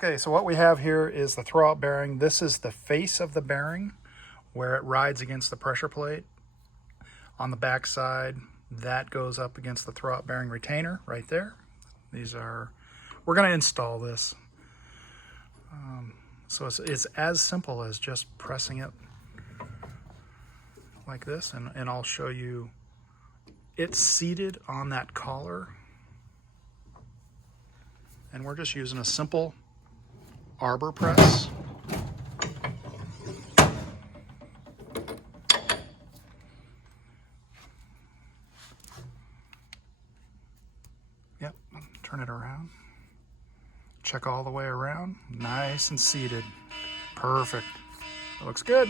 Okay, so what we have here is the throwout bearing. This is the face of the bearing where it rides against the pressure plate. On the back side, that goes up against the throwout bearing retainer right there. We're going to install this. So it's as simple as just pressing it like this, and I'll show you. It's seated on that collar, and we're just using a simple arbor press. Yep, turn it around. Check all the way around. Nice and seated. Perfect. That looks good.